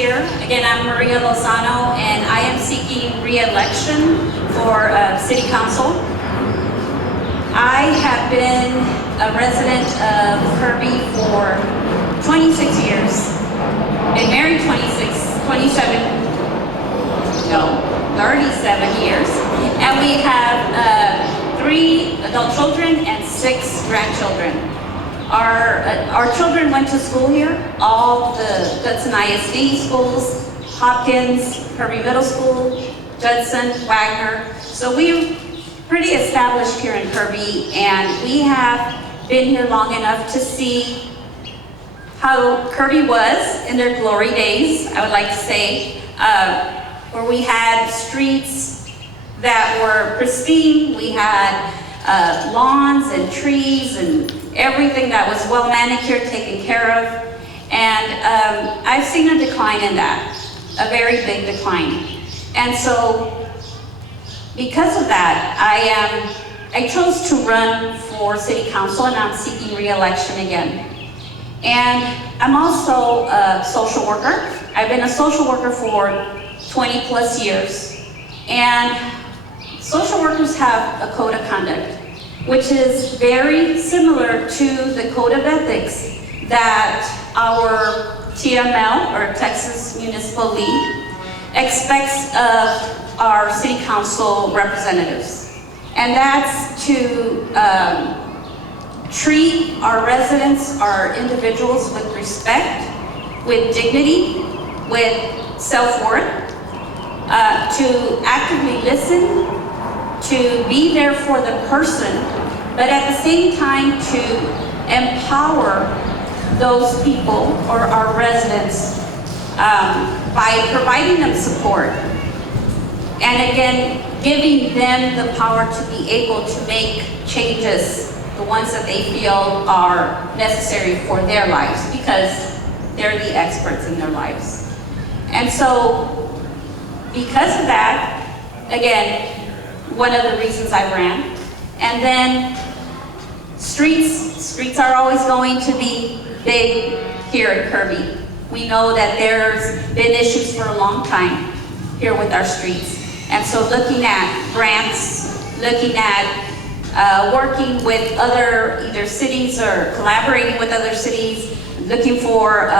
here. Again, I'm Maria Lozano, and I am seeking re-election for City Council. I have been a resident of Kirby for 26 years. Been married 37 years. And we have 3 adult children and 6 grandchildren. Our children went to school here, all the Judson ISD schools, Hopkins, Kirby Middle School, Judson, Wagner. So we're pretty established here in Kirby, and we have been here long enough to see how Kirby was in their glory days, I would like to say, where we had streets that were pristine, we had lawns and trees and everything that was well manicured, taken care of. And I've seen a decline in that, a very big decline. And so because of that, I chose to run for City Council, and I'm seeking re-election again. And I'm also a social worker. I've been a social worker for 20 plus years. And social workers have a code of conduct, which is very similar to the code of ethics that our TML, or Texas Municipal League, expects of our City Council representatives. And that's to treat our residents, our individuals with respect, with dignity, with self-worth, to actively listen, to be there for the person, but at the same time to empower those people or our residents by providing them support. And again, giving them the power to be able to make changes, the ones that they feel are necessary for their lives, because they're the experts in their lives. And so, because of that, again, one of the reasons I ran. And then streets are always going to be big here in Kirby. We know that there's been issues for a long time here with our streets. And so looking at grants, looking at working with other either cities or collaborating with other cities, looking for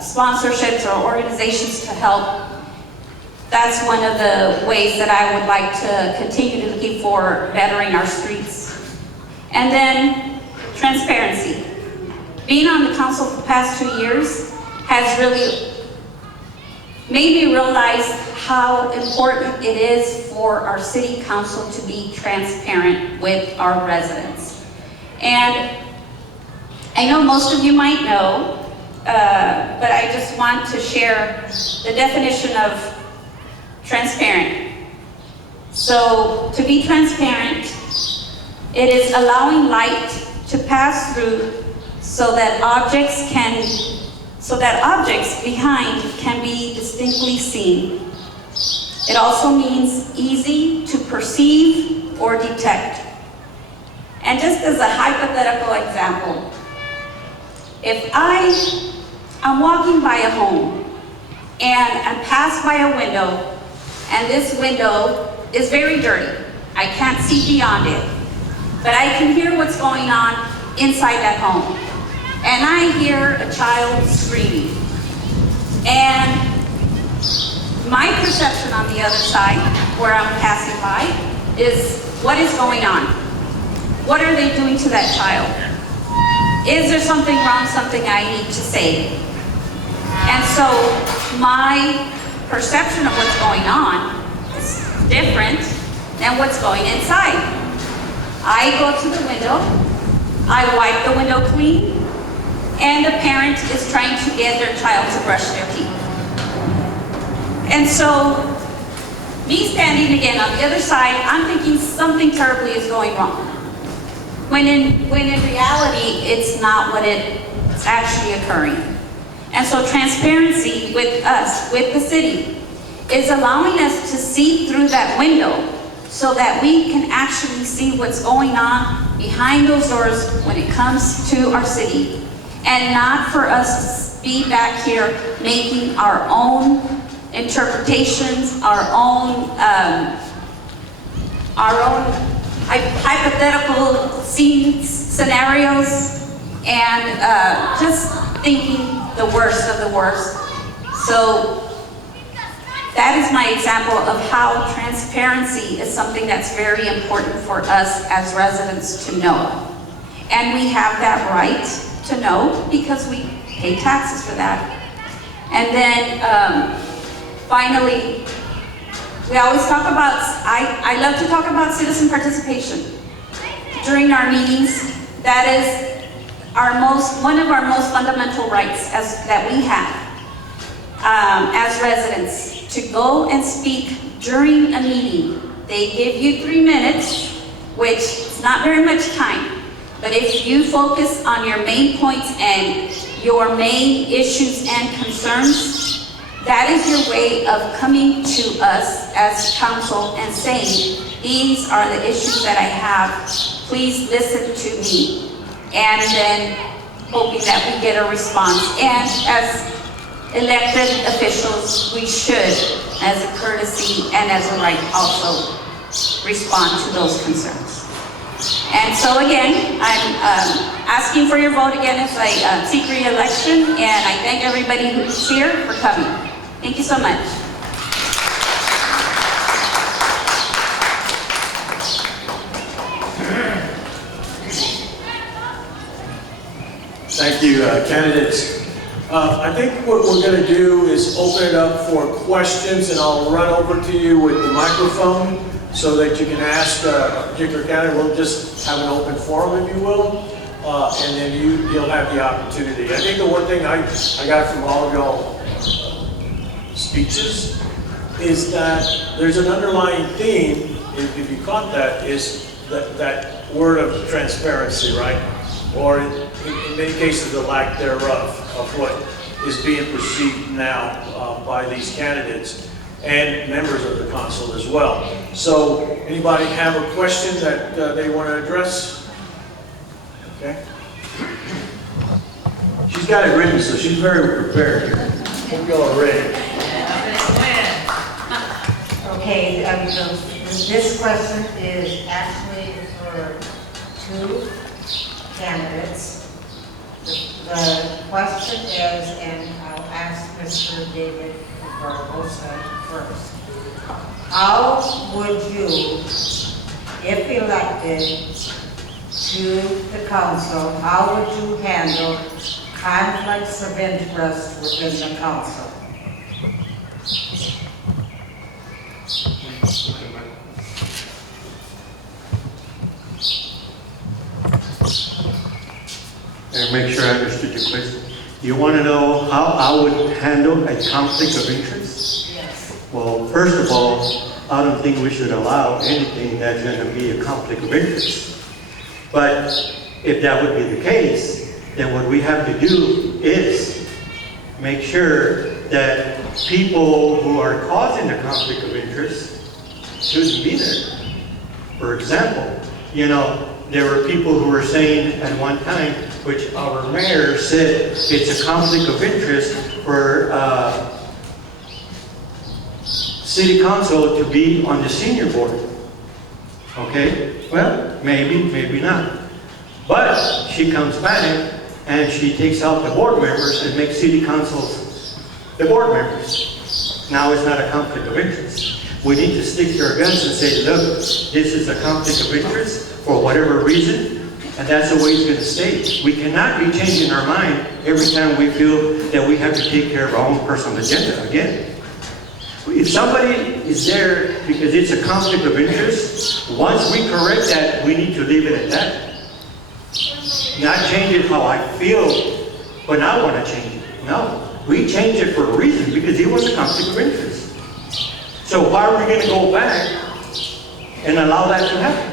sponsorships or organizations to help. That's one of the ways that I would like to continue looking for bettering our streets. And then transparency. Being on the council for the past 2 years has really made me realize how important it is for our city council to be transparent with our residents. And I know most of you might know, but I just want to share the definition of transparent. So to be transparent, it is allowing light to pass through so that objects behind can be distinctly seen. It also means easy to perceive or detect. And just as a hypothetical example, if I'm walking by a home and I'm passed by a window, and this window is very dirty, I can't see beyond it, but I can hear what's going on inside that home. And I hear a child screaming. And my perception on the other side, where I'm passing by, is what is going on? What are they doing to that child? Is there something wrong, something I need to say? And so my perception of what's going on is different than what's going inside. I go to the window, I wipe the window clean, and the parent is trying to get their child to brush their teeth. And so, me standing again on the other side, I'm thinking something terribly is going wrong. When in reality, it's not what it's actually occurring. And so transparency with us, with the city, is allowing us to see through that window so that we can actually see what's going on behind those doors when it comes to our city. And not for us be back here making our own interpretations, our own hypothetical scenarios, and just thinking the worst of the worst. So that is my example of how transparency is something that's very important for us as residents to know. And we have that right to know because we pay taxes for that. And then finally, we always talk about, I love to talk about citizen participation during our meetings. That is one of our most fundamental rights that we have as residents, to go and speak during a meeting. They give you 3 minutes, which is not very much time, but if you focus on your main points and your main issues and concerns, that is your way of coming to us as council and saying, these are the issues that I have, please listen to me. And then hoping that we get a response. And as elected officials, we should, as a courtesy and as a right, also respond to those concerns. And so again, I'm asking for your vote again as I seek re-election, and I thank everybody who's here for coming. Thank you so much. Thank you, candidates. I think what we're going to do is open it up for questions, and I'll run over to you with the microphone so that you can ask a particular candidate. We'll just have an open forum, if you will, and then you'll have the opportunity. I think the one thing I got from all of y'all speeches is that there's an underlying theme, if you caught that, is that word of transparency, right? Or in many cases, the lack thereof of what is being perceived now by these candidates and members of the council as well. So, anybody have a question that they want to address? Okay. She's got it written, so she's very prepared here. Hope y'all are ready. Okay, this question is actually for 2 candidates. The question is, and I'll ask Mr. David Barbosa first. How would you, if elected to the council, how would you handle conflicts of interest within the council? And make sure I understood your question. You want to know how I would handle a conflict of interest? Yes. Well, first of all, I don't think we should allow anything that's going to be a conflict of interest. But if that would be the case, then what we have to do is make sure that people who are causing the conflict of interest shouldn't be there. For example, there were people who were saying at one time, which our mayor said it's a conflict of interest for city council to be on the senior board. Okay, well, maybe not. But she comes back and she takes out the board members and makes city councils the board members. Now it's not a conflict of interest. We need to stick to our guns and say, look, this is a conflict of interest for whatever reason, and that's the way it's going to stay. We cannot be changing our mind every time we feel that we have to take care of our own personal agenda again. If somebody is there because it's a conflict of interest, once we correct that, we need to leave it at that. Not change it how I feel, but I want to change it. No, we change it for a reason, because it was a conflict of interest. So why are we going to go back and allow that to happen?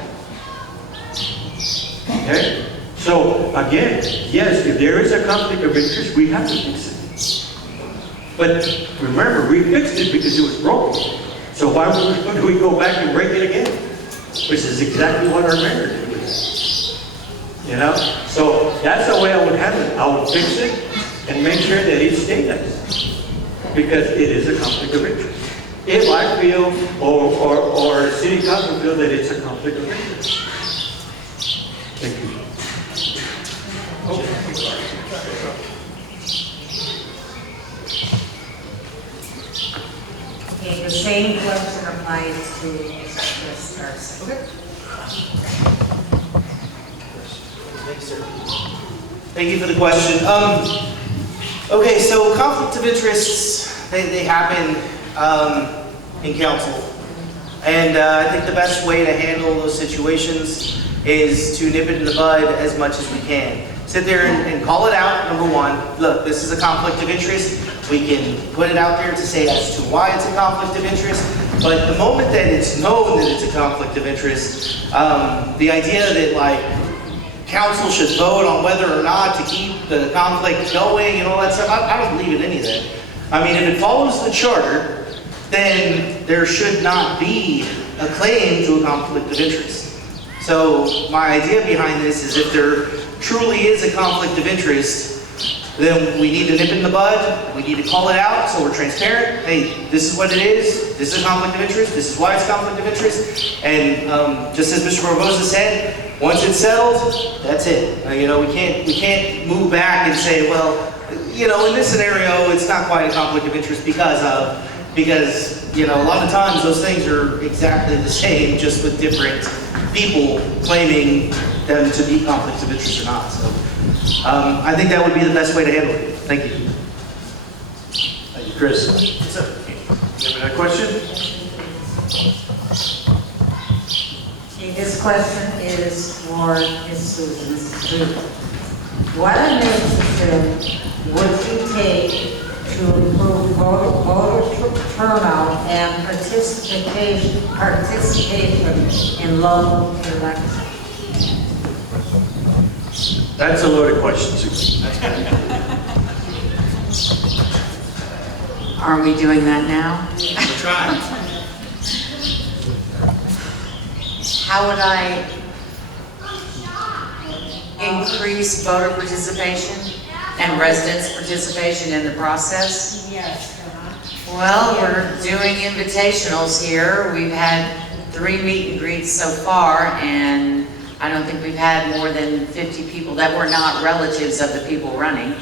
Okay? So, again, yes, if there is a conflict of interest, we have to fix it. But remember, we fixed it because it was broken. So why would we go back and break it again? Which is exactly what our mayor did with it. So that's the way I would handle it. I would fix it, and make sure that it stays like that. Because it is a conflict of interest. If I feel, or city council feel that it's a conflict of interest. Thank you. Okay, the same question applies to Ms. Garcia. Thanks, sir. Thank you for the question. Okay, so conflict of interests, they happen in council. And I think the best way to handle those situations is to nip it in the bud as much as we can. Sit there and call it out, number one. Look, this is a conflict of interest. We can put it out there to say as to why it's a conflict of interest. But the moment that it's known that it's a conflict of interest, the idea that like council should vote on whether or not to keep the conflict going and all that stuff, I don't believe in any of that. I mean, if it follows the charter, then there should not be a claim to a conflict of interest. So my idea behind this is if there truly is a conflict of interest, then we need to nip it in the bud, we need to call it out so we're transparent. Hey, this is what it is, this is a conflict of interest, this is why it's a conflict of interest. And just as Mr. Barbosa said, once it's settled, that's it. You know, we can't move back and say, well, you know, in this scenario, it's not quite a conflict of interest because, you know, a lot of times those things are exactly the same, just with different people claiming them to be conflicts of interest or not. So I think that would be the best way to handle it. Thank you. Thank you, Chris. Yes, sir. You have another question? Okay, this question is for Ms. Susan Street. What initiative would you take to improve voter turnout and participation in local elections? That's a loaded question, Susan. Are we doing that now? We're trying. How would I increase voter participation and residents' participation in the process? Yes. Well, we're doing invitationals here. We've had 3 meet and greets so far, and I don't think we've had more than 50 people that were not relatives of the people running.